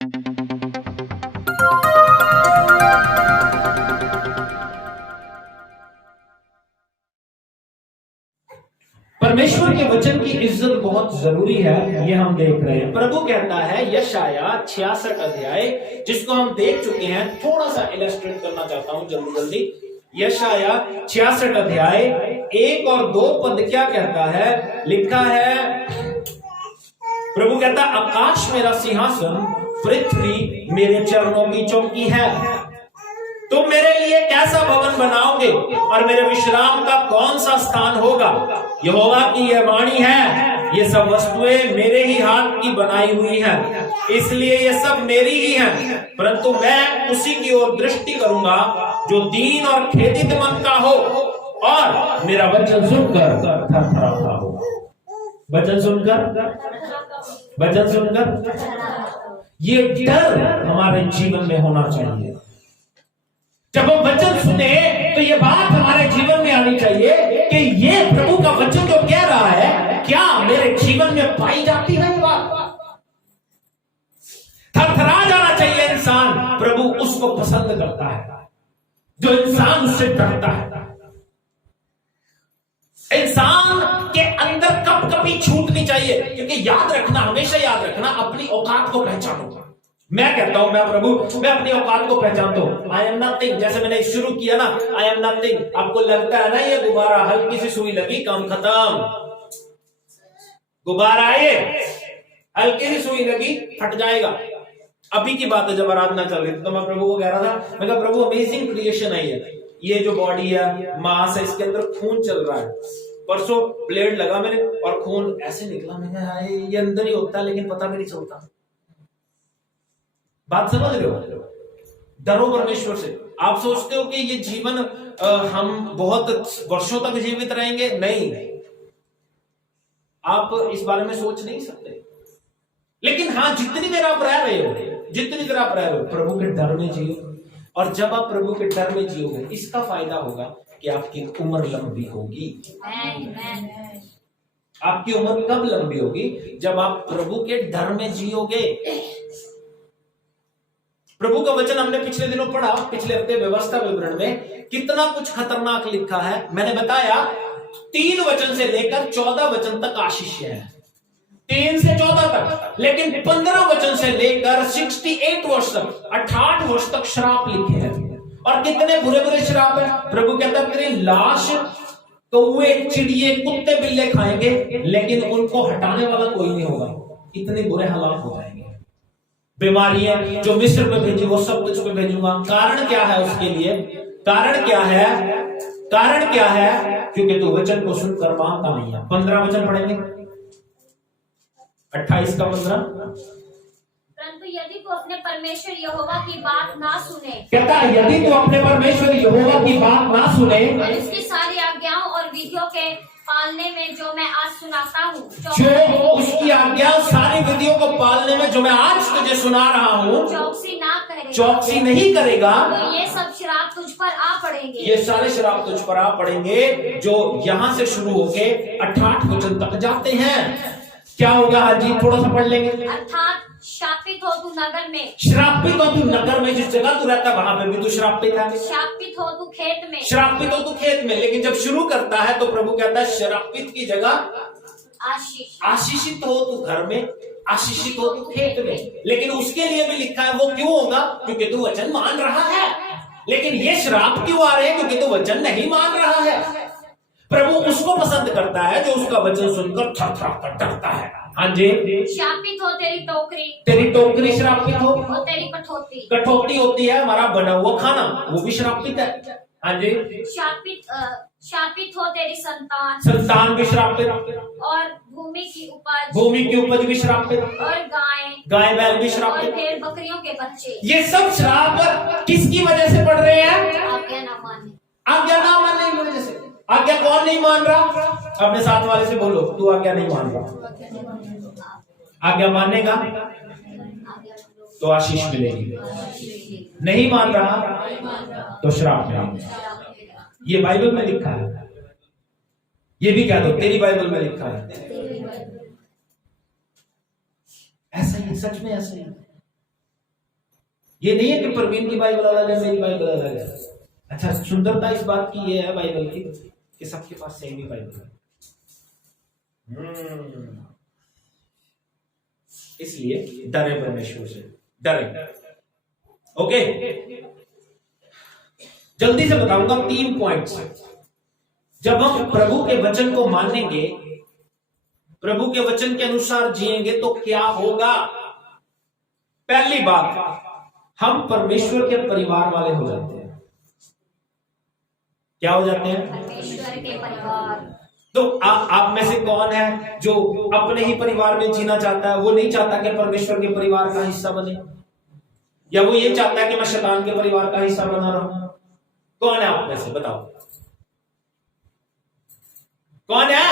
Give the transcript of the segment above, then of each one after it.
परमेश्वर के वचन की इज्जत बहुत जरूरी है, ये हम देख रहे हैं। प्रभु कहता है यशाया 66 अध्याय, जिसको हम देख चुके हैं, थोड़ा सा इलस्ट्रेट करना चाहता हूं जल्दी जल्दी। यशाया 66 अध्याय 1 और 2 पद क्या कहता है? लिखा है, प्रभु कहता है आकाश मेरा सिंहासन, पृथ्वी मेरे चरणों की चौकी है। तुम मेरे लिए कैसा भवन बनाओगे और मेरे विश्राम का कौन सा स्थान होगा? यहोवा की यह वाणी है, ये सब वस्तुएं मेरे ही हाथ की बनाई हुई हैं, इसलिए ये सब मेरी ही हैं। परंतु मैं उसी की ओर दृष्टि करूंगा जो दीन और खेदित मन का हो और मेरा वचन सुनकर थरथराता हो। वचन सुनकर ये डर हमारे जीवन में होना चाहिए। जब हम वचन सुने तो ये बात हमारे जीवन में आनी चाहिए कि ये प्रभु का वचन जो कह रहा है, क्या मेरे जीवन में पाई जाती है ये बात? थरथरा जाना चाहिए इंसान। प्रभु उसको पसंद करता है जो इंसान उससे डरता है। इंसान के अंदर कब कभी छूटनी चाहिए, क्योंकि याद रखना, हमेशा याद रखना, अपनी औकात को पहचानो। मैं कहता हूं, मैं अपनी औकात को पहचानता हूं। I am nothing. जैसे मैंने शुरू किया ना, आई एम नथिंग। आपको लगता है ना ये गुब्बारा, हल्की सी सुई लगी, काम खत्म। गुब्बारा ये हल्की सी सुई लगी, फट जाएगा। अभी की बात है, जब आराधना चल रही थी तो मैं प्रभु को कह रहा था, मैं कहा प्रभु अमेजिंग क्रिएशन है ये जो बॉडी है, मांस है, इसके अंदर खून चल रहा है। परसों ब्लेड लगा मैंने और खून ऐसे निकला। मैंने कहा ये अंदर ही होता है, लेकिन पता भी नहीं चलता। बात समझ रहे हो? डरो परमेश्वर से। आप सोचते हो कि ये जीवन हम बहुत वर्षों तक जीवित रहेंगे? नहीं, आप इस बारे में सोच नहीं सकते। लेकिन हाँ, जितनी देर आप रह रहे हो प्रभु के डर में जियो। और जब आप प्रभु के डर में जियोगे, इसका फायदा होगा कि आपकी उम्र लंबी होगी। आपकी उम्र कब लंबी होगी? जब आप प्रभु के डर में जियोगे। प्रभु का वचन हमने पिछले दिनों पढ़ा, पिछले हफ्ते व्यवस्था विवरण में कितना कुछ खतरनाक लिखा है। मैंने बताया 3 वचन से लेकर 14 वचन तक आशीष है, 3 से 14 तक। लेकिन 15 वचन से लेकर 68 वर्ष तक, 68 वर्ष तक श्राप लिखे हैं। और कितने बुरे बुरे श्राप है। प्रभु कहता है तेरी लाश कौवे, चिड़िए, कुत्ते, बिल्ले खाएंगे, लेकिन उनको हटाने वाला कोई नहीं होगा। इतने बुरे हालात हो जाएंगे। बीमारियां जो मिस्र में भेजी, वो सब कुछ में भेजूंगा। कारण क्या है उसके लिए? कारण क्या है? क्योंकि तू वचन को सुनकर मानता नहीं है। 15 वचन पढ़ेंगे, 28 का 15। परंतु यदि तू अपने परमेश्वर यहोवा की बात ना सुने, कहता है यदि तू अपने परमेश्वर यहोवा की बात ना सुने और उसकी सारी आज्ञाओं और विधियों के पालने में जो मैं आज सुनाता हूँ, जो उसकी आज्ञा सारी विधियों को पालने में जो मैं आज तुझे सुना रहा हूँ, चौकसी नहीं करेगा, तो ये सब श्राप तुझ पर आ पड़ेंगे। ये सारे श्राप तुझ पर आ पड़ेंगे, जो यहाँ से शुरू होके 68 वचन तक जाते हैं। क्या होगा? हाँ जी, थोड़ा सा पढ़ लेंगे। अर्थात शापित हो तू नगर में, श्रापित हो तू नगर में, जिस जगह तू रहता वहां पे भी तू श्रापित है। शापित हो तू खेत में, श्रापित हो तू खेत में। लेकिन जब शुरू करता है तो प्रभु कहता है श्रापित की जगह आशीषित हो तू घर में, आशीषित हो तू खेत में। लेकिन उसके लिए भी लिखा है, वो क्यों होगा? क्योंकि तू वचन मान रहा है। लेकिन ये श्राप क्यों आ रहे हैं? क्योंकि तू वचन नहीं मान रहा है। प्रभु उसको पसंद करता है जो उसका वचन सुनकर थरथराकर डरता है। हाँ जी। शापित हो तेरी टोकरी श्रापित हो, तेरी कठौती होती है हमारा बना हुआ खाना, वो भी श्रापित है। हाँ जी। शापित हो तेरी संतान भी श्रापित, और भूमि की उपज भी श्रापित, और गाय बैल भी श्रापित, और भेड़ बकरियों के बच्चे। ये सब श्राप किसकी वजह से पड़ रहे हैं? आज्ञा ना मानने की वजह से। आज्ञा कौन नहीं मान रहा? अपने साथ वाले से बोलो, तू आज्ञा नहीं मान रहा। आज्ञा मानेगा तो आशीष मिलेगी, नहीं मान रहा तो श्राप मिलेगा। ये बाइबल में लिखा है। ये भी कह दो, तेरी बाइबल में लिखा है। ऐसा ही, सच में ऐसा ही। ये नहीं है कि प्रवीण की बाइबल अलग है, मेरी बाइबल अलग है। अच्छा, सुंदरता इस बात की ये है बाइबल की कि सबके पास सेम ही बाइबल है। इसलिए डरे परमेश्वर से, डरे। ओके, जल्दी से बताऊंगा 3 पॉइंट्स। जब हम प्रभु के वचन को मानेंगे, प्रभु के वचन के अनुसार जिएंगे तो क्या होगा? पहली बात, हम परमेश्वर के परिवार वाले हो जाते हैं। क्या हो जाते हैं? परमेश्वर के परिवार। तो आप में से कौन है जो अपने ही परिवार में जीना चाहता है? वो नहीं चाहता कि परमेश्वर के परिवार का हिस्सा बने, या वो ये चाहता है कि मैं शैतान के परिवार का हिस्सा बना रहूं? कौन है आप में से? बताओ, कौन है?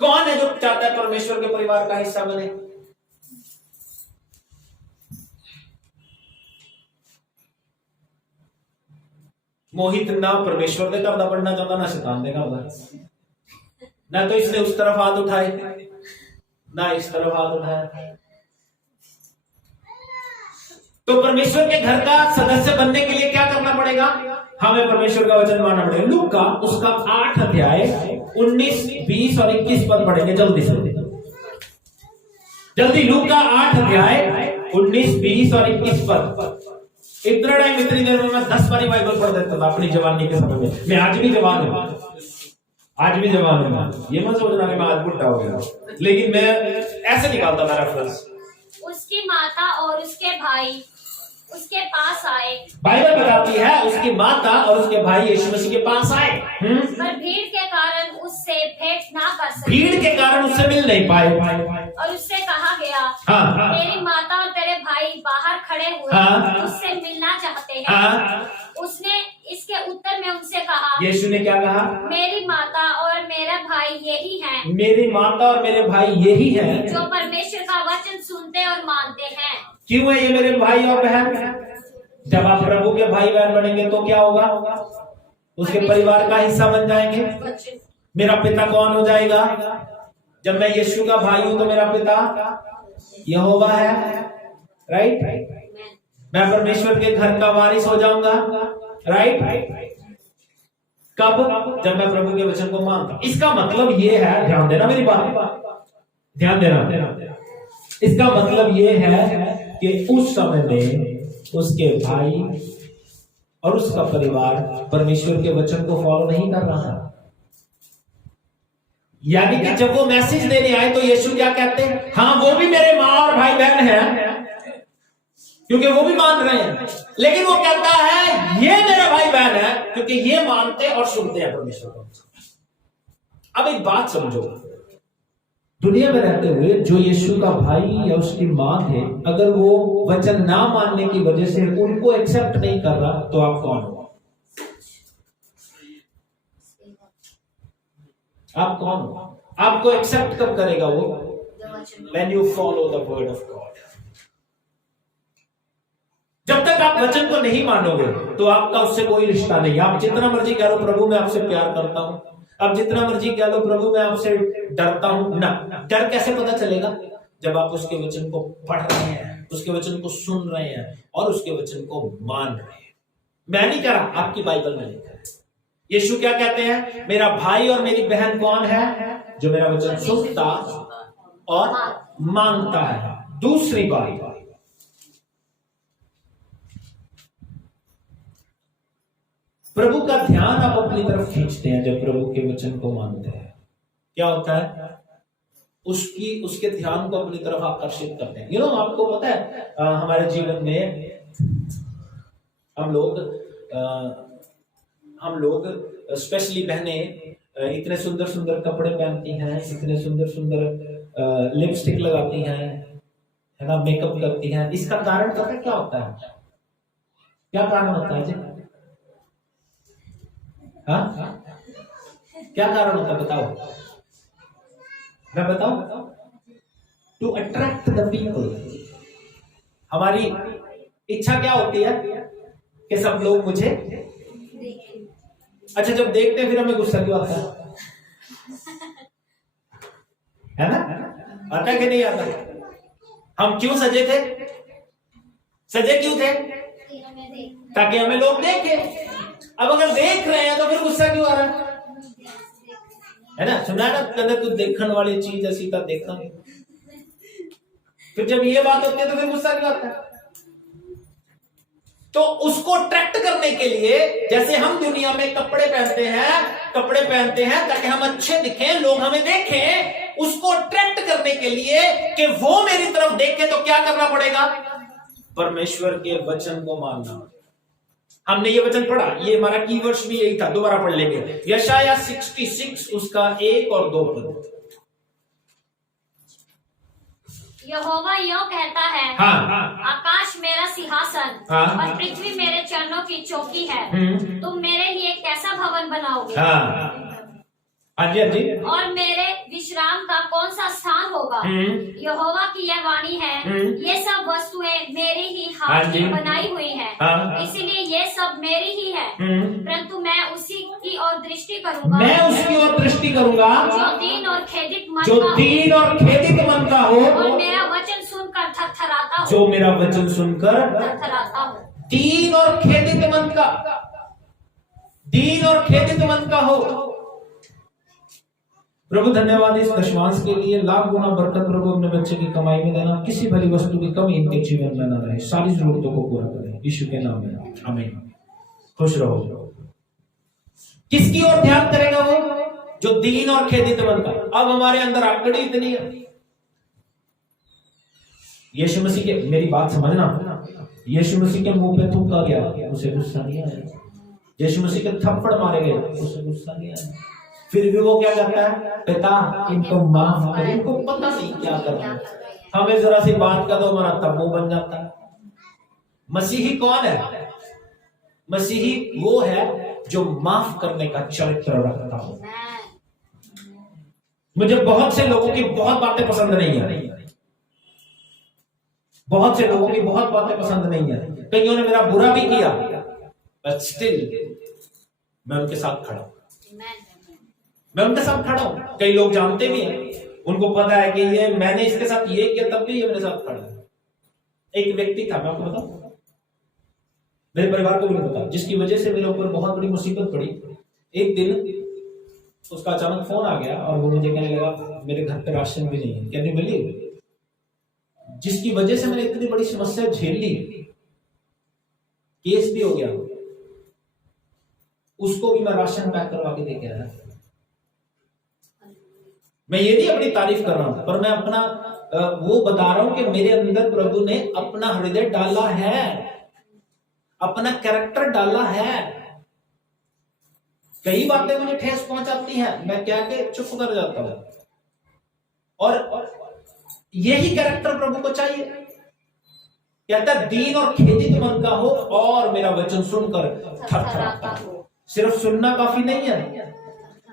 कौन है जो चाहता है परमेश्वर के परिवार का हिस्सा बने? मोहित ना परमेश्वर दे करदा बनना चाहता, ना शैतान दे करदा। ना तो इसने उस तरफ हाथ उठाए, ना इस तरफ हाथ उठाया। तो परमेश्वर के घर का सदस्य बनने के लिए क्या करना पड़ेगा? हमें परमेश्वर का वचन मानना पड़ेगा। लूका उसका 8 अध्याय 19, 20 और 21 पद पढ़ेंगे जल्दी से, जल्दी। लूका 8 अध्याय 19, 20 और 21 पद। इतना टाइम, इतनी देर में मैं 10 बारी बाइबल पढ़ देता था अपनी जवानी के समय में। मैं आज भी जवान हूं, आज भी जवान हूं। ये मत सोचना कि मैं आज बुढ़ा हो गया, लेकिन मैं ऐसे निकालता था रेफरेंस। उसकी माता और उसके भाई उसके पास आए। बाइबल बताती है उसकी माता और उसके भाई यीशु मसीह के पास आए, पर भीड़ के कारण उससे भेंट ना कर सके। भीड़ के कारण उससे मिल नहीं पाए। और उससे कहा गया, हाँ, तेरी माता और तेरे भाई बाहर खड़े हुए हाँ, उससे मिलना चाहते हैं। हाँ, उसने इसके उत्तर में उनसे कहा, यीशु ने क्या कहा? मेरी माता और मेरा भाई यही हैं, मेरी माता और मेरे भाई यही हैं जो परमेश्वर का वचन सुनते और मानते हैं। क्यों है ये मेरे भाई और बहन? जब आप प्रभु के भाई बहन बनेंगे तो क्या होगा? उसके परिवार का हिस्सा बन जाएंगे। मेरा पिता कौन हो जाएगा? जब मैं यीशु का भाई हूं तो मेरा पिता यहोवा है, राइट? मैं परमेश्वर के घर का वारिस हो जाऊंगा, राइट? कब? जब मैं प्रभु के वचन को मानता। इसका मतलब ये है, ध्यान देना मेरी बात, ध्यान देना। इसका मतलब ये है कि उस समय में उसके भाई और उसका परिवार परमेश्वर के वचन को फॉलो नहीं कर रहा था। यानी कि जब वो मैसेज देने आए तो यीशु क्या कहते हैं? हाँ, वो भी मेरे माँ और भाई बहन हैं, क्योंकि वो भी मान रहे हैं। लेकिन वो कहता है ये मेरा भाई बहन है क्योंकि ये मानते और सुनते हैं परमेश्वर को। अब एक बात समझो, दुनिया में रहते हुए जो यीशु का भाई या उसकी मां थे, अगर वो वचन ना मानने की वजह से उनको एक्सेप्ट नहीं कर रहा, तो आप कौन हो? आप कौन हो? आपको एक्सेप्ट कब करेगा वो? When you follow the word of God। जब तक आप वचन को नहीं मानोगे तो आपका उससे कोई रिश्ता नहीं। आप जितना मर्जी कह लो प्रभु मैं आपसे प्यार करता हूं, अब जितना मर्जी कह लो प्रभु मैं आपसे डरता हूं ना, डर कैसे पता चलेगा? जब आप उसके वचन को पढ़ रहे हैं, उसके वचन को सुन रहे हैं और उसके वचन को मान रहे हैं। मैं नहीं कह रहा, आपकी बाइबल में लिखा है। यीशु क्या कहते हैं? मेरा भाई और मेरी बहन कौन है? जो मेरा वचन सुनता और मानता है। दूसरी बात, प्रभु का ध्यान आप अपनी तरफ खींचते हैं जब प्रभु के वचन को मानते हैं। क्या होता है? उसके ध्यान को अपनी तरफ आकर्षित करते हैं। आपको पता है हमारे जीवन में हम लोग स्पेशली बहनें इतने सुंदर सुंदर कपड़े पहनती हैं, इतने सुंदर सुंदर लिपस्टिक लगाती हैं, है ना, मेकअप करती हैं। इसका कारण पता है क्या होता है? क्या कारण होता है जी? हाँ, क्या कारण होता है बताओ? मैं बताऊं? To attract the people. हमारी इच्छा क्या होती है कि सब लोग मुझे अच्छा, जब देखते हैं फिर हमें गुस्सा क्यों आता है ना? आता कि नहीं आता? हम क्यों सजे थे? सजे क्यों थे? ताकि हमें लोग देखें। अब अगर देख रहे हैं तो फिर गुस्सा क्यों आ रहा है ना? सुना ना, कदे तू देखने वाली चीज ऐसी था देखना नहीं। फिर जब ये बात होती है तो फिर गुस्सा क्यों आता है? तो उसको अट्रैक्ट करने के लिए, जैसे हम दुनिया में कपड़े पहनते हैं ताकि हम अच्छे दिखें, लोग हमें देखें, उसको अट्रैक्ट करने के लिए कि वो मेरी तरफ देखे, तो क्या करना पड़ेगा? परमेश्वर के वचन को मानना। हमने ये वचन पढ़ा, ये हमारा कीवर्ड्स भी यही था, दोबारा पढ़ लेंगे। यशाया 66 उसका 1 और 2 पद। यहोवा यूं कहता है, हाँ। आकाश मेरा सिंहासन हाँ। और पृथ्वी मेरे चरणों की चौकी है। तुम मेरे लिए कैसा भवन बनाओगे? हाँ जी। और मेरे विश्राम का कौन सा स्थान होगा? यहोवा की यह वाणी है, ये सब वस्तुएं मेरी ही हाथ की बनाई हुई हैं, इसीलिए ये सब मेरी ही है। परंतु मैं उसी की ओर दृष्टि करूंगा, जो दीन और खेदित मन का हो, और मेरा वचन सुनकर थरथराता हो। दीन और खेदित मन का हो। प्रभु धन्यवाद इस दशमांश के लिए। लाख गुना बरकत प्रभु अपने बच्चे की कमाई में देना, किसी भली वस्तु की कमी इनके जीवन में न रहे, सारी जरूरतों को पूरा करें यीशु के नाम में, आमीन। खुश रहो। किसकी ओर ध्यान करेगा वो? जो दीन और खेदित मन का। अब हमारे अंदर आकड़ी इतनी है। यीशु मसीह के, मेरी बात समझना, यीशु मसीह के मुंह पे थूका गया, उसे गुस्सा नहीं आया। यीशु मसीह के थप्पड़ मारे गए, उसे गुस्सा नहीं आया। फिर भी वो क्या कहता है? पिता इनको माफ कर, इनको पता नहीं क्या कर रहे हैं। हमें जरा सी बात का तो हमारा तब्बू बन जाता है। मसीही कौन है? मसीही वो है जो माफ करने का चरित्र रखता हो। मुझे बहुत से लोगों की बहुत बातें पसंद नहीं है, बहुत से लोगों की बहुत बातें पसंद नहीं है, कईयों ने मेरा बुरा भी किया, बट स्टिल मैं उनके साथ खड़ा हूं। कई लोग जानते भी हैं, उनको पता है कि ये मैंने इसके साथ ये किया तब भी ये मेरे साथ खड़ा है। एक व्यक्ति था, मैं आपको बताऊं, मेरे परिवार को भी नहीं पता, जिसकी वजह से मेरे ऊपर बहुत बड़ी मुसीबत पड़ी। एक दिन उसका अचानक फोन आ गया और वो मुझे कहने लगा मेरे घर पे राशन भी नहीं है। Can you believe? जिसकी वजह से मैंने इतनी बड़ी समस्या झेल ली, केस भी हो गया, उसको भी मैं राशन पैक करवा के दे के आया। मैं ये नहीं अपनी तारीफ कर रहा हूं, पर मैं अपना वो बता रहा हूं कि मेरे अंदर प्रभु ने अपना हृदय डाला है, अपना कैरेक्टर डाला है। कई बातें मुझे ठेस पहुंचाती हैं, मैं क्या के चुप कर जाता हूं, और यही कैरेक्टर प्रभु को चाहिए। कहता है दीन और खेदित मन का हो और मेरा वचन सुनकर थरथराता हो। सिर्फ सुनना काफी नहीं है,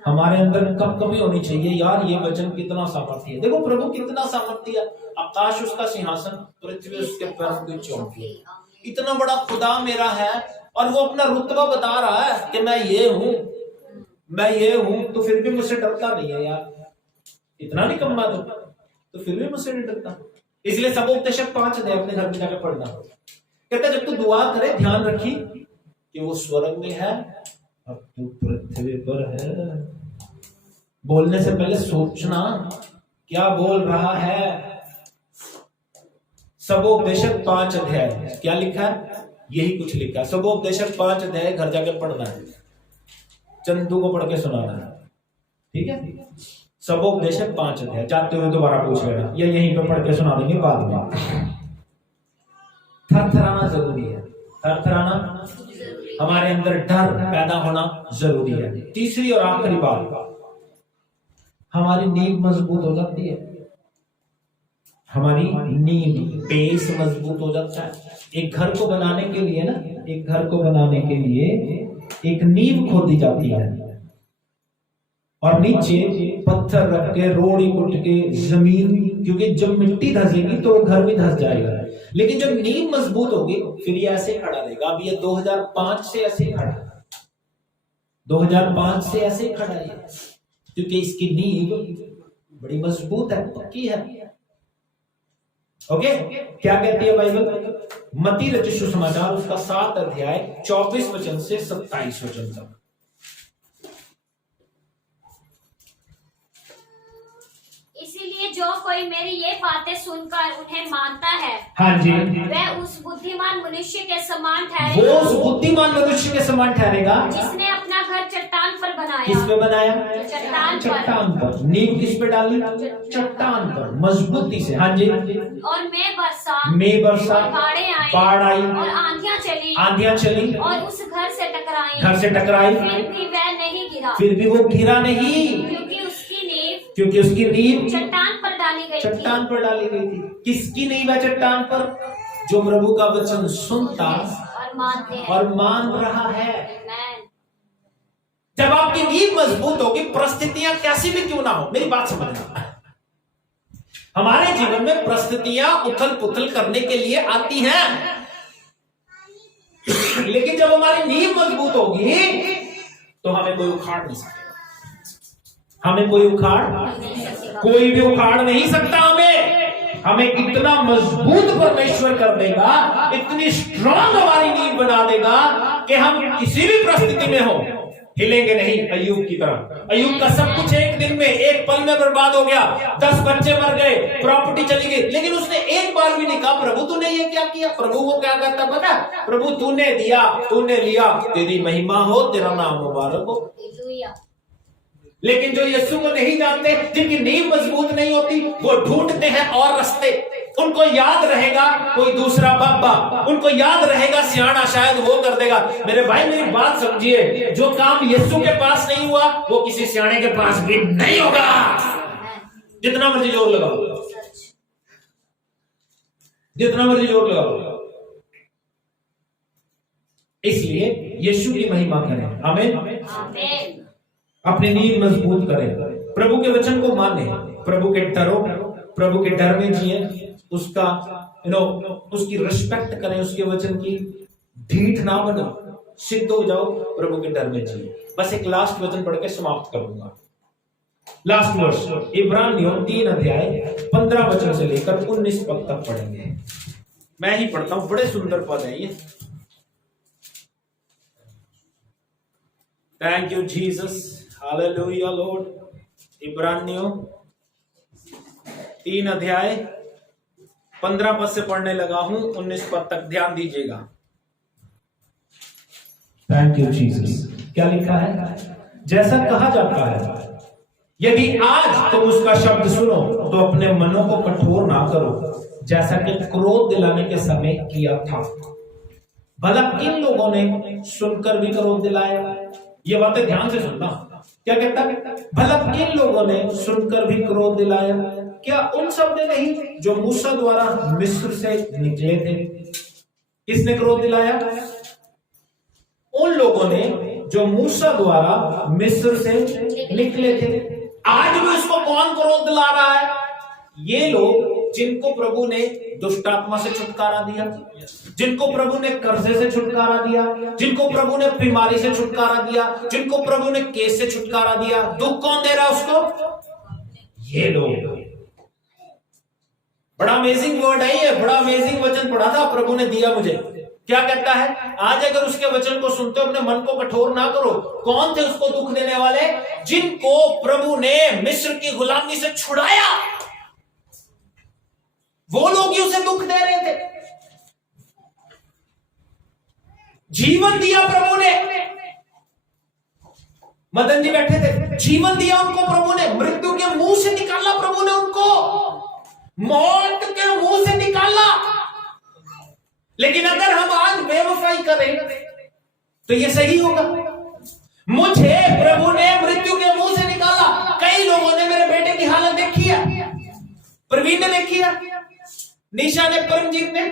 हमारे अंदर कब कभी होनी चाहिए, यार ये वचन कितना सामर्थ्य है। देखो प्रभु कितना सामर्थ्य है। आकाश उसका सिंहासन, पृथ्वी उसके पैरों की चौकी। इतना बड़ा खुदा मेरा है, और वो अपना रुतबा बता रहा है कि मैं ये हूं, तो फिर भी मुझसे डरता नहीं है यार। इतना नहीं कमा तो फिर भी मुझसे नहीं डरता। इसलिए सबोपदेशक 5 अध्याय अपने घर में जाकर पढ़ना। कहता जब तू दुआ करे, ध्यान रखी कि वो स्वर्ग में है अब तू पृथ्वी पर है। बोलने से पहले सोचना क्या बोल रहा है। सबोपदेशक 5 अध्याय क्या लिखा है? यही कुछ लिखा है। सबोपदेशक 5 अध्याय घर जाकर पढ़ना है, चंदू को पढ़ के सुनाना है, ठीक है? सबोपदेशक 5 अध्याय जाते हुए दोबारा पूछ लेना, या यहीं पे पढ़ के सुना देंगे बाद में। थरथराना जरूरी है, थरथराना हमारे अंदर डर पैदा होना जरूरी है। तीसरी और आखिरी बात, हमारी नींव मजबूत हो जाती है, हमारी नींव बेस मजबूत हो जाता है। एक घर को बनाने के लिए ना, एक घर को बनाने के लिए एक नींव खोदी जाती है, और नीचे पत्थर रख के, रोड़ी कुट के, जमीन, क्योंकि जब मिट्टी धसेगी तो घर भी धस जाएगा। लेकिन जब नींव मजबूत होगी फिर ये ऐसे खड़ा रहेगा। अब ये 2005 से ऐसे खड़ा है, 2005 से ऐसे खड़ा है, क्योंकि इसकी नींव बड़ी मजबूत है, पक्की है। ओके, क्या कहती है बाइबल? मत्ती रचित सुसमाचार उसका 7 अध्याय 24 वचन से 27 वचन तक। इसीलिए जो कोई मेरी ये बातें सुनकर उन्हें मानता है, हाँ जी, वह उस बुद्धिमान मनुष्य के समान ठहरेगा, वो उस बुद्धिमान मनुष्य के समान ठहरेगा जिसने अपना घर चट्टान पर बनाया। किस पे बनाया? चट्टान पर। नींव किस पे डाली? चट्टान पर, मजबूती से। हाँ जी। और मैं बरसा, और बाढ़ आई, और आंधियां चली, और उस घर से टकराई, फिर भी वह नहीं गिरा, फिर भी वो गिरा नहीं, क्योंकि उसकी नींव चट्टान पर डाली गई थी। किसकी नींव है चट्टान पर? जो प्रभु का वचन सुनता और मान रहा है। जब आपकी नींव मजबूत होगी, परिस्थितियां कैसी भी क्यों ना हो, मेरी बात समझना, हमारे जीवन में परिस्थितियां उथल पुथल करने के लिए आती हैं, लेकिन जब हमारी नींव मजबूत होगी तो हमें कोई उखाड़ नहीं सकता। कोई भी उखाड़ नहीं सकता हमें इतना मजबूत परमेश्वर कर देगा, इतनी स्ट्रांग हमारी नींव बना देगा कि हम किसी भी परिस्थिति में हो हिलेंगे नहीं। अय्यूब की तरह, अय्यूब का सब कुछ एक दिन में, एक पल में बर्बाद हो गया, 10 बच्चे मर गए, प्रॉपर्टी चली गई, लेकिन उसने एक बार भी नहीं कहा प्रभु तूने ये क्या किया। प्रभु को क्या कहता पता? प्रभु तूने दिया, तूने लिया, तेरी महिमा हो, तेरा नाम मुबारक हो। लेकिन जो यीशु को नहीं जानते, जिनकी नींव मजबूत नहीं होती, वो ढूंढते हैं और रास्ते। उनको याद रहेगा कोई दूसरा बाबा, उनको याद रहेगा सियाना शायद वो कर देगा। मेरे भाई मेरी बात समझिए, जो काम यीशु के पास नहीं हुआ वो किसी सियाने के पास भी नहीं होगा, जितना मर्जी जोर लगाओ, जितना मर्जी जोर लगाओ। इसलिए यीशु की महिमा करें। आमीन। अपनी नींव मजबूत करें, प्रभु के वचन को माने, प्रभु के डर में जिए, उसका उसकी रिस्पेक्ट करें, उसके वचन की ढीठ ना बनो, सिद्ध हो जाओ, प्रभु के डर में जिए। बस एक लास्ट वचन पढ़ के समाप्त करूंगा। लास्ट वर्ष इब्रानियों 3 अध्याय 15 वचन से लेकर 19 पद तक पढ़ेंगे। मैं ही पढ़ता हूं, बड़े सुंदर पद है ये। Thank you Jesus, hallelujah Lord. इब्रानियों 3 अध्याय 15 पद से पढ़ने लगा हूं, 19 पद तक ध्यान दीजिएगा। Thank you Jesus. क्या लिखा है? जैसा कहा जाता है, यदि आज तुम उसका शब्द सुनो तो अपने मनों को कठोर ना करो, जैसा कि क्रोध दिलाने के समय किया था। भला किन लोगों ने सुनकर भी क्रोध दिलाया? ये बातें ध्यान से सुनना। क्या कहता है? भला किन लोगों ने सुनकर भी क्रोध दिलाया? क्या उन सब ने नहीं जो मूसा द्वारा मिस्र से निकले थे? किसने क्रोध दिलाया? उन लोगों ने जो मूसा द्वारा मिस्र से निकले थे। आज भी उसको कौन क्रोध दिला रहा है? ये लोग जिनको प्रभु ने दुष्ट आत्मा से छुटकारा दिया, जिनको प्रभु ने कर्जे से छुटकारा दिया, जिनको प्रभु ने बीमारी से छुटकारा दिया, जिनको प्रभु ने केस से छुटकारा दिया। दुख कौन दे रहा उसको? ये लोग। बड़ा अमेजिंग वर्ड है ये, बड़ा अमेजिंग वचन पढ़ा था प्रभु ने दिया मुझे। क्या कहता है? आज अगर उसके वचन को सुनते हो, अपने मन को कठोर ना करो। कौन थे उसको दुख देने वाले? जिनको प्रभु ने मिस्र की गुलामी से छुड़ाया, वो लोग ही उसे दुख दे रहे थे। जीवन दिया प्रभु ने, मदन जी बैठे थे, जीवन दिया उनको प्रभु ने, मृत्यु के मुंह से निकाला प्रभु ने उनको, मौत के मुंह से निकाला। लेकिन अगर हम आज बेवफाई करें तो ये सही होगा? मुझे प्रभु ने मृत्यु के मुंह से निकाला। कई लोगों ने मेरे बेटे की हालत देखी है, प्रवीण ने देखी है, निशा ने, परमजीत ने।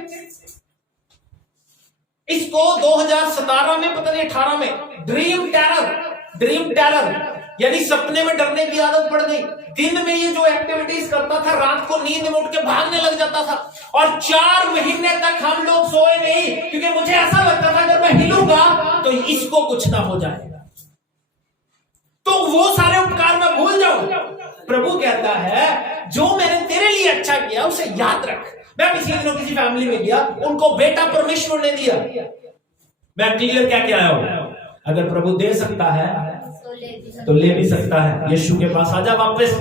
इसको 2017 में, पता नहीं 18 में ड्रीम टेरर यानी सपने में डरने की आदत पड़ गई। दिन में ये जो एक्टिविटीज करता था, रात को नींद में उठ के भागने लग जाता था। और 4 महीने तक हम लोग सोए नहीं, क्योंकि मुझे ऐसा लगता था अगर मैं हिलूंगा तो इसको कुछ ना हो जाएगा, तो वो सारे उपकार मैं भूल जाऊं। प्रभु कहता है जो मैंने तेरे लिए अच्छा किया उसे याद रख, मैं किसी दिनों किसी फैमिली में गया, उनको बेटा परमेश्वर ने दिया। मैं क्लियर क्या क्या आया हूं, अगर प्रभु दे सकता है तो ले भी सकता है। यीशु के पास आजा वापस।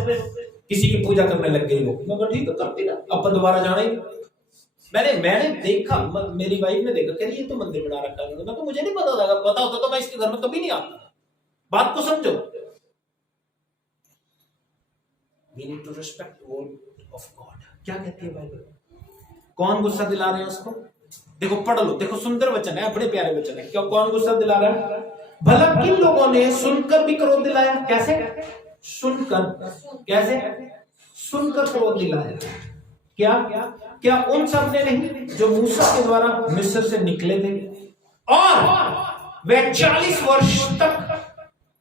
किसी की पूजा करने लग गई वो, मैं ठीक है करती ना, अपन दोबारा जाना ही। मैंने देखा, मेरी वाइफ ने देखा, कह रही ये तो मंदिर बना रखा है। मैं तो मुझे नहीं पता था, पता होता तो मैं इसके घर में कभी नहीं आता। बात को समझो। We need to respect the word of God। क्या कहती है बाइबल? कौन गुस्सा दिला रहे हैं उसको? देखो पढ़ लो, देखो सुंदर वचन है, बड़े प्यारे वचन है। क्या कौन गुस्सा दिला रहा है? भला किन लोगों ने सुनकर भी क्रोध दिलाया? कैसे? सुनकर। कैसे? सुनकर क्रोध दिलाया। क्या उन सब ने नहीं जो मूसा के द्वारा मिस्र से निकले थे? और वह 40 वर्ष तक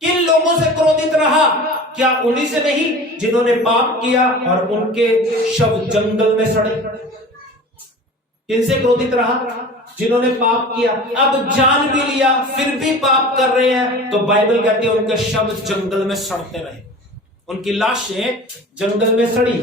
किन लोगों से क्रोधित रहा? क्या उन्हीं से नहीं जिन्होंने पाप किया और उनके शव जंगल में सड़े? किनसे क्रोधित रहा? जिन्होंने पाप किया, अब जान भी लिया फिर भी पाप कर रहे हैं, तो बाइबल कहती है उनके शव जंगल में सड़ते रहे, उनकी लाशें जंगल में सड़ी।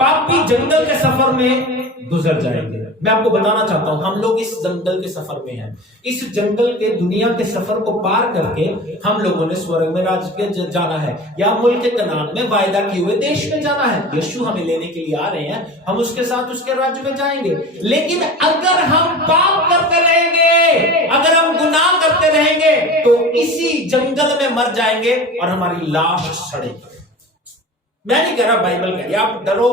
पापी जंगल के सफर में गुजर जाएंगे। मैं आपको बताना चाहता हूं, हम लोग इस जंगल के सफर में हैं। इस जंगल के दुनिया के सफर को पार करके हम लोगों ने स्वर्ग में राज्य के जाना है, या मुल्क कनान में वायदा किए हुए देश में जाना है। यीशु हमें लेने के लिए आ रहे हैं, हम उसके साथ उसके राज्य में जाएंगे। लेकिन अगर हम पाप करते रहेंगे, अगर हम गुनाह करते रहेंगे, तो इसी जंगल में मर जाएंगे और हमारी लाश सड़ेगी। मैं नहीं कह रहा, बाइबल कह रही है आप डरो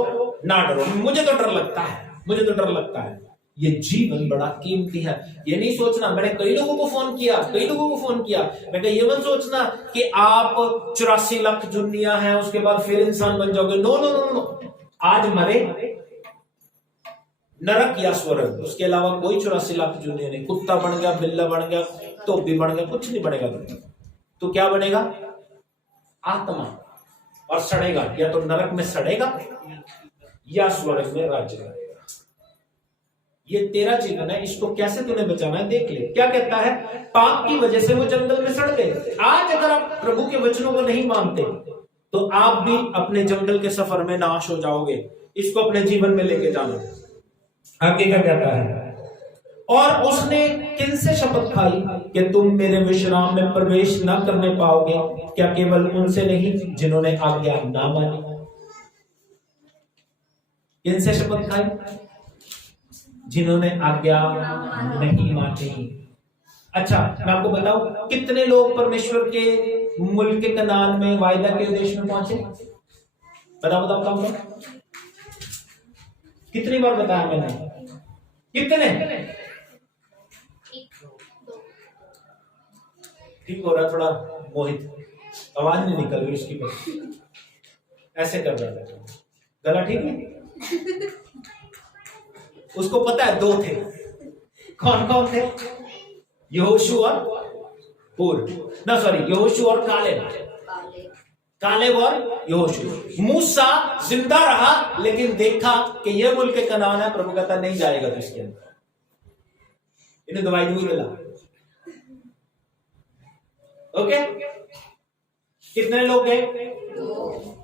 ना डरो। मुझे तो डर लगता है। ये जीवन बड़ा कीमती है। ये नहीं सोचना, मैंने कई लोगों को फोन किया, मैं कहा ये मत सोचना कि आप 84 लाख जुनिया है उसके बाद फिर इंसान बन जाओगे। नो। आज मरे, नरक या स्वर्ग, उसके अलावा कोई 84 लाख जुनिया नहीं। कुत्ता बन गया, बिल्ला बन गया, धोबी बन गया, कुछ नहीं बनेगा। तो क्या बनेगा? आत्मा, और सड़ेगा, या तो नरक में सड़ेगा या स्वर्ग में राज्य करेगा। ये तेरा जीवन है, इसको कैसे तूने बचाना है देख ले। क्या कहता है? पाप की वजह से वो जंगल में सड़ गए। आज अगर आप प्रभु के वचनों को नहीं मानते तो आप भी अपने जंगल के सफर में नाश हो जाओगे। इसको अपने जीवन में लेके जाना। आगे क्या कहता है? और उसने किनसे शपथ खाई कि तुम मेरे विश्राम में प्रवेश न करने पाओगे? क्या केवल उनसे नहीं जिन्होंने आज्ञा ना मानी? किनसे शपथ खाई? जिन्होंने आज्ञा नहीं मानी। अच्छा, मैं आपको बताऊं कितने लोग परमेश्वर के मुल्क के कनान में, वायदा के देश में पहुंचे? बताओ कितनी बार बताया मैंने? कितने? ठीक हो रहा, थोड़ा मोहित, आवाज नहीं निकल रही उसकी, बस ऐसे कर रहा था। गला ठीक है? उसको पता है 2 थे। कौन थे? यहोशू और यहोशू और कालेब और यहोशू। मूसा जिंदा रहा, लेकिन देखा कि यह मुल्क कनान है। प्रभु कहता नहीं जाएगा तो इसके अंदर, इन्हें दवाई मिला। ओके, कितने लोग गए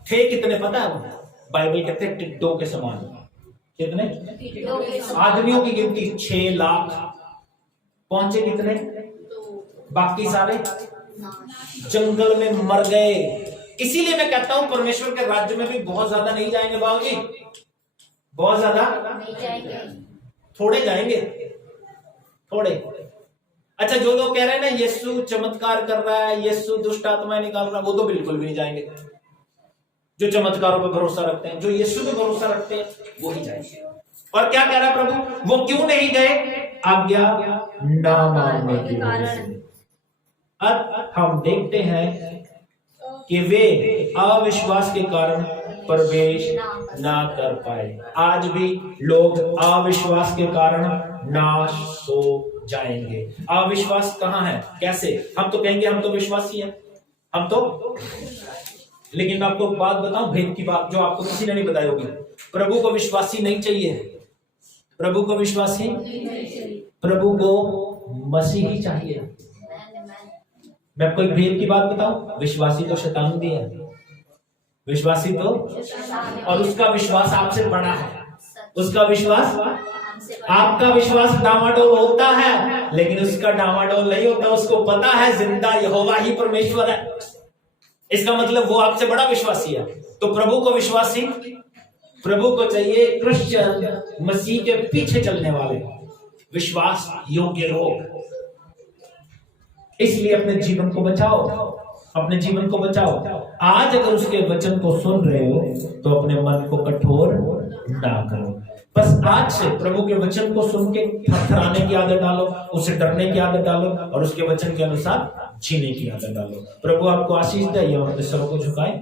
थे? कितने पता है? बाइबल कहते हैं टिड्डों के समान। कितने? आदमियों की गिनती 6 लाख। पहुंचे कितने? बाकी सारे जंगल में मर गए। इसीलिए मैं कहता हूं परमेश्वर के राज्य में भी बहुत ज्यादा नहीं जाएंगे बाबूजी, बहुत ज्यादा नहीं जाएंगे, थोड़े जाएंगे, थोड़े। अच्छा, जो लोग कह रहे हैं ना यीशु चमत्कार कर रहा है, यीशु दुष्ट आत्माएं निकाल रहा है, वो तो बिल्कुल भी नहीं जाएंगे। जो चमत्कारों पर भरोसा रखते हैं, जो यीशु पे भरोसा रखते हैं, वो ही जाएंगे। और क्या कह रहा है प्रभु? वो क्यों नहीं गए? आज्ञा ना मानने की वजह से। अब हम देखते हैं कि वे अविश्वास के कारण प्रवेश ना कर पाए। आज भी लोग अविश्वास के कारण नाश हो जाएंगे। अविश्वास कहां है? कैसे? हम तो कहेंगे हम तो विश्वासी हैं, हम तो, लेकिन मैं आपको बात बताऊं, भेद की बात जो आपको किसी ने नहीं बताई होगी। प्रभु को विश्वासी नहीं चाहिए, प्रभु को विश्वासी, प्रभु को मसीही चाहिए। मैं आपको एक भेद की बात बताऊं, विश्वासी तो शैतान भी है, विश्वासी तो, और उसका विश्वास आपसे बड़ा है, उसका विश्वास, आपका विश्वास डामाडोल होता है लेकिन उसका डामाडोल नहीं होता, उसको पता है जिंदा यहोवा ही परमेश्वर है, इसका मतलब वो आपसे बड़ा विश्वासी है। तो प्रभु को विश्वासी, प्रभु को चाहिए क्रिश्चियन, मसीह के पीछे चलने वाले, विश्वास योग्य लोग। इसलिए अपने जीवन को बचाओ, अपने जीवन को बचाओ। आज अगर उसके वचन को सुन रहे हो तो अपने मन को कठोर ना करो, बस आज से प्रभु के वचन को सुन के थरथराने की आदत डालो, उससे डरने की आदत डालो और उसके वचन के अनुसार जीने की आदत डालो। प्रभु आपको आशीष दे। ये अपने सरों को झुकाए।